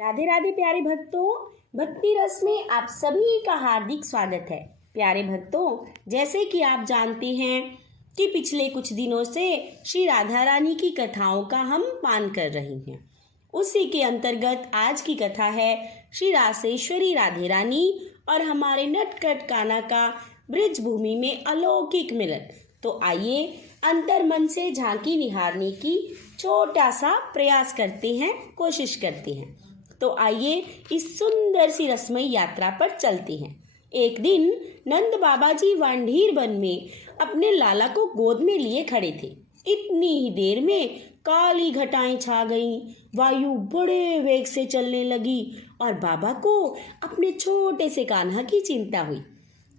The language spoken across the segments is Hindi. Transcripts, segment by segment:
राधे राधे प्यारे भक्तों, भक्ति रस में आप सभी का हार्दिक स्वागत है। प्यारे भक्तों, जैसे कि आप जानते हैं कि पिछले कुछ दिनों से श्री राधा रानी की कथाओं का हम पान कर रहे हैं। उसी के अंतर्गत आज की कथा है श्री रासेश्वरी राधे रानी और हमारे नटखट कान्हा का ब्रिज भूमि में अलौकिक मिलन। तो आइए अंतर मन से झांकी निहारने की छोटा सा प्रयास करते हैं, कोशिश करते हैं। तो आइए इस सुंदर सी रसमयी यात्रा पर चलते हैं। एक दिन नंद बाबा जी वांढीर वन में अपने लाला को गोद में लिए खड़े थे। इतनी ही देर में काली घटाएं छा गईं, वायु बड़े वेग से चलने लगी और बाबा को अपने छोटे से कान्हा की चिंता हुई।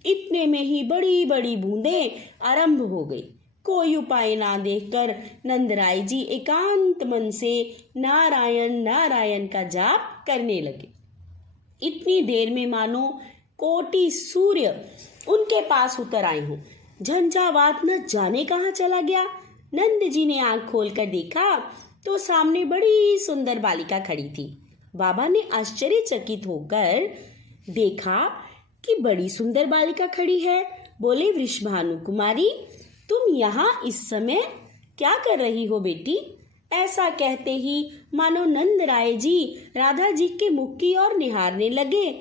इतने में ही बड़ी बड़ी बूंदें आरंभ हो गई। कोई उपाय ना देखकर नंदराय जी एकांत मन से नारायण नारायण का जाप करने लगे। इतनी देर में मानो कोटि सूर्य उनके पास उतर आए हों। झंझावात न जाने कहाँ चला गया। नंद जी ने आंख खोलकर देखा तो सामने बड़ी सुंदर बालिका खड़ी थी। बाबा ने आश्चर्यचकित होकर देखा कि बड़ी सुंदर बालिका खड़ी है। बोले, वृषभानु कुमारी, तुम यहाँ इस समय क्या कर रही हो बेटी? ऐसा कहते ही मानो नंद राय जी राधा जी के मुख की ओर निहारने लगे।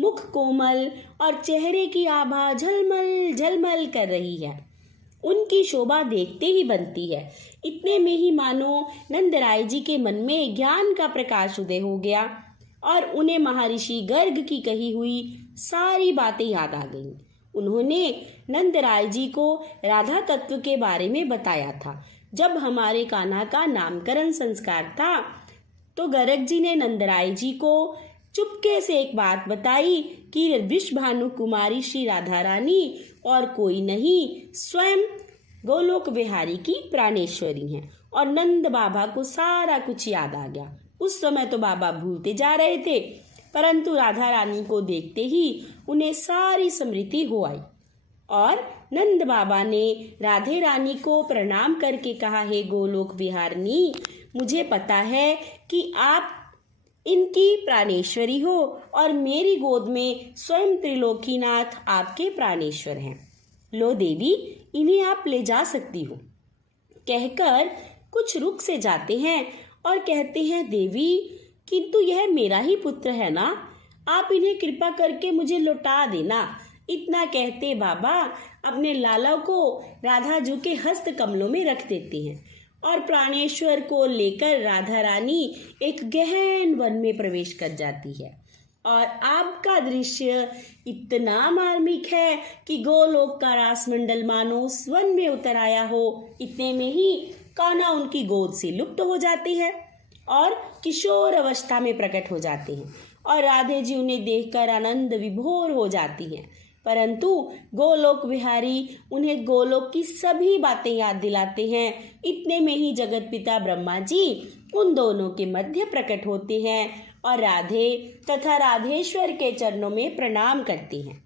मुख कोमल और चेहरे की आभा झलमल झलमल कर रही है। उनकी शोभा देखते ही बनती है। इतने में ही मानो नंद राय जी के मन में ज्ञान का प्रकाश उदय हो गया और उन्हें महर्षि गर्ग की कही हुई सारी बातें याद आ गईं। उन्होंने नंद राय जी को राधा तत्व के बारे में बताया था। जब हमारे कान्हा का नामकरण संस्कार था तो गर्ग जी ने नंद राय जी को चुपके से एक बात बताई कि वृषभानु कुमारी श्री राधा रानी और कोई नहीं, स्वयं गोलोक विहारी की प्राणेश्वरी हैं। और नंद बाबा को सारा कुछ याद आ गया। उस समय तो बाबा भूलते जा रहे थे, परंतु राधा रानी को देखते ही उन्हें सारी स्मृति हो आई और नंद बाबा ने राधे रानी को प्रणाम करके कहा, हे गोलोक विहारिणी, मुझे पता है कि आप इनकी प्राणेश्वरी हो और मेरी गोद में स्वयं त्रिलोकीनाथ आपके प्राणेश्वर हैं। लो देवी, इन्हें आप ले जा सकती हो। कहकर कुछ रुक से जाते हैं और कहते हैं, देवी, किंतु यह मेरा ही पुत्र है ना, आप इन्हें कृपा करके मुझे लौटा देना। इतना कहते बाबा अपने लाला को राधा जी के हस्त कमलों में रख देते हैं और प्राणेश्वर को लेकर राधा रानी एक गहन वन में प्रवेश कर जाती है। और आपका दृश्य इतना मार्मिक है कि गोलोक का रासमंडल मानो उस वन में उतर आया हो। इतने में ही कान्हा उनकी गोद से लुप्त हो जाती है और किशोर अवस्था में प्रकट हो जाते हैं और राधे जी उन्हें देखकर आनंद विभोर हो जाती हैं। परंतु गोलोक विहारी उन्हें गोलोक की सभी बातें याद दिलाते हैं। इतने में ही जगत पिता ब्रह्मा जी उन दोनों के मध्य प्रकट होते हैं और राधे तथा राधेश्वर के चरणों में प्रणाम करते हैं।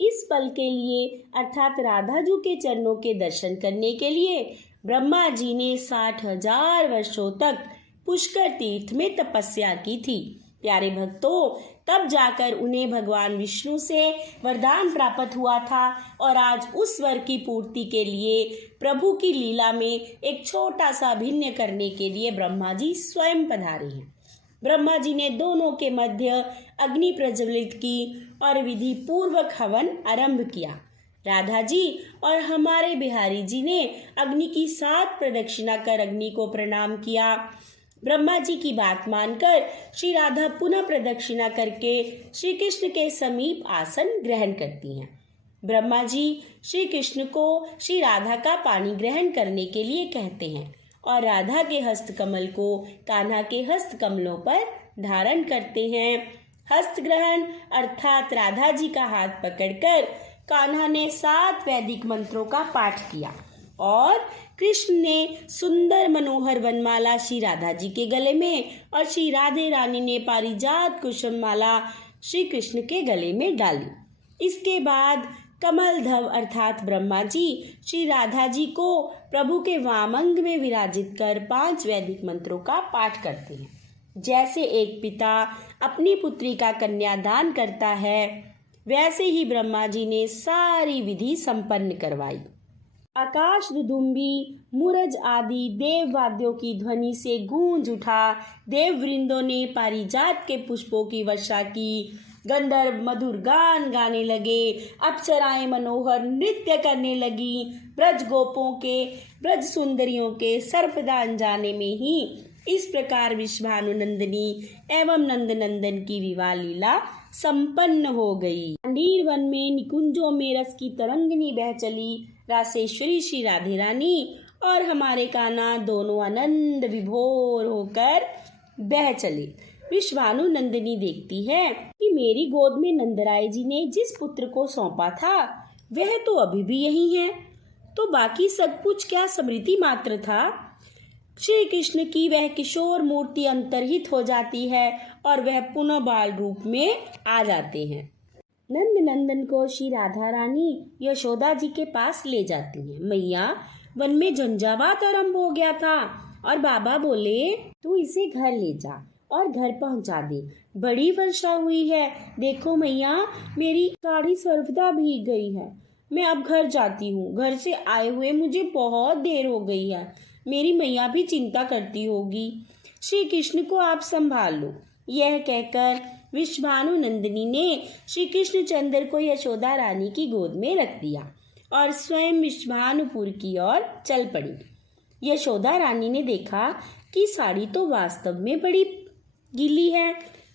इस पल के लिए अर्थात राधा जी के चरणों के दर्शन करने के लिए ब्रह्मा जी ने 60,000 वर्षों तक पुष्कर तीर्थ में तपस्या की थी। प्यारे भक्तों, तब जाकर उन्हें भगवान विष्णु से वरदान प्राप्त हुआ था और आज उस वर की पूर्ति के लिए प्रभु की लीला में एक छोटा सा भिन्न करने के लिए ब्रह्मा जी स्वयं पधारे हैं। ब्रह्मा जी ने दोनों के मध्य अग्नि प्रज्वलित की और विधि पूर्वक हवन आरंभ किया। राधा जी और हमारे बिहारी जी ने अग्नि की 7 प्रदक्षिणा कर अग्नि को प्रणाम किया। ब्रह्मा जी की बात मानकर श्री राधा पुनः प्रदक्षिणा करके श्री कृष्ण के समीप आसन ग्रहण करती हैं। ब्रह्मा जी श्री कृष्ण को श्री राधा का पानी ग्रहण करने के लिए कहते हैं और राधा के हस्त कमल को कान्हा के हस्त कमलों पर धारण करते हैं। हस्त ग्रहण अर्थात राधा जी का हाथ पकड़कर कान्हा ने 7 वैदिक मंत्रों का पाठ किया और कृष्ण ने सुंदर मनोहर वनमाला श्री राधा जी के गले में और श्री राधे रानी ने पारिजात कुसुम माला श्री कृष्ण के गले में डाली। इसके बाद कमल धव अर्थात ब्रह्मा जी श्री राधा जी को प्रभु के वामंग में विराजित कर 5 वैदिक मंत्रों का पाठ करते हैं। जैसे एक पिता अपनी पुत्री का कन्यादान करता है, वैसे ही ब्रह्मा जी ने सारी विधि संपन्न करवाई। आकाश दुदुम्बी मूरज आदि देव वाद्यों की ध्वनि से गूंज उठा। देव वृंदों ने पारिजात के पुष्पों की वर्षा की। गंधर्व मधुर गान गाने लगे। अप्सराएं मनोहर नृत्य करने लगी। ब्रज गोपों के, ब्रज सुंदरियों के सर्पदा अनजाने में ही इस प्रकार विश्वानुनंदिनी एवं नंदनंदन की विवाह लीला संपन्न हो गई। गांडीर वन में निकुंजों में रस की तरंगिनी बह चली। रासेश्वरी श्री राधे रानी और हमारे कान्हा दोनों आनंद विभोर होकर बह चले। विश्वानुनंदिनी देखती है कि मेरी गोद में नंदराय जी ने जिस पुत्र को सौंपा था वह तो अभी भी यही है, तो बाकी सब कुछ क्या स्मृति मात्र था। श्री कृष्ण की वह किशोर मूर्ति अंतर्हित हो जाती है और वह पुनः बाल रूप में आ जाते हैं। नंद नंदन को श्री राधा रानी यशोदा जी के पास ले जाती हैं। मैया, वन में झंझावात आरंभ हो गया था और बाबा बोले तू इसे घर ले जा और घर पहुंचा दे। बड़ी वर्षा हुई है, देखो मैया मेरी साड़ी सर्वदा भीग गई है। मैं अब घर जाती हूँ, घर से आए हुए मुझे बहुत देर हो गई है। मेरी मैया भी चिंता करती होगी। श्री कृष्ण को आप संभाल लो। यह कहकर विश्वानुनंदिनी ने श्री कृष्णचंद्र को यशोदा रानी की गोद में रख दिया और स्वयं विश्वानुपुर की ओर चल पड़ी। यशोदा रानी ने देखा कि साड़ी तो वास्तव में बड़ी गीली है।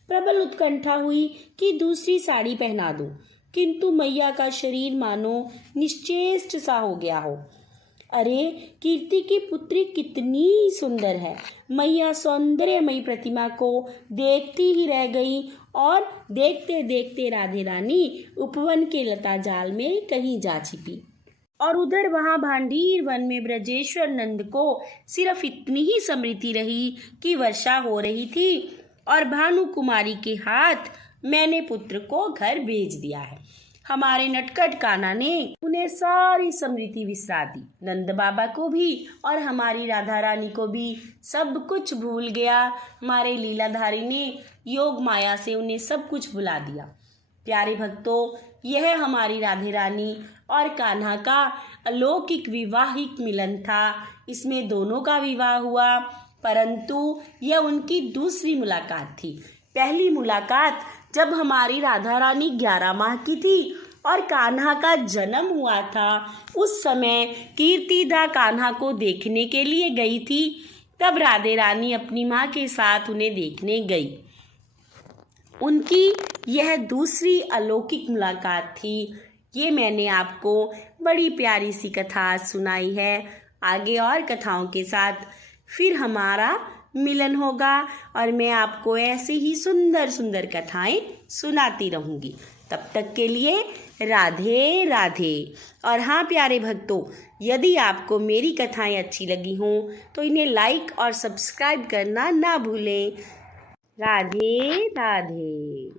प्रबल उत्कंठा हुई कि दूसरी साड़ी पहना दूं, किंतु मैया का शरीर मानो निश्चेष्ट सा हो गया हो। अरे, कीर्ति की पुत्री कितनी सुंदर है। मैया सौंदर्यमयी प्रतिमा को देखती ही रह गई और देखते देखते राधे रानी उपवन के लता जाल में कहीं जा छिपी। और उधर वहां भांडीर वन में ब्रजेश्वर नंद को सिर्फ इतनी ही स्मृति रही कि वर्षा हो रही थी और भानु कुमारी के हाथ मैंने पुत्र को घर भेज दिया है। हमारे नटखट कान्हा ने उन्हें सारी स्मृति विसरा दी। नंद बाबा को भी और हमारी राधा रानी को भी सब कुछ भूल गया। हमारे लीलाधारी ने योग माया से उन्हें सब कुछ भुला दिया। प्यारे भक्तों, यह हमारी राधे रानी और कान्हा का अलौकिक विवाहिक मिलन था। इसमें दोनों का विवाह हुआ, परंतु यह उनकी दूसरी मुलाकात थी। पहली मुलाकात जब हमारी राधा रानी 11 माह की थी और कान्हा का जन्म हुआ था, उस समय कीर्तिदा कान्हा को देखने के लिए गई थी। तब राधे रानी अपनी माँ के साथ उन्हें देखने गई। उनकी यह दूसरी अलौकिक मुलाकात थी। ये मैंने आपको बड़ी प्यारी सी कथा सुनाई है। आगे और कथाओं के साथ फिर हमारा मिलन होगा और मैं आपको ऐसे ही सुंदर सुंदर कथाएं सुनाती रहूंगी। तब तक के लिए राधे राधे। और हाँ प्यारे भक्तों, यदि आपको मेरी कथाएं अच्छी लगी हों तो इन्हें लाइक और सब्सक्राइब करना ना भूलें। राधे राधे।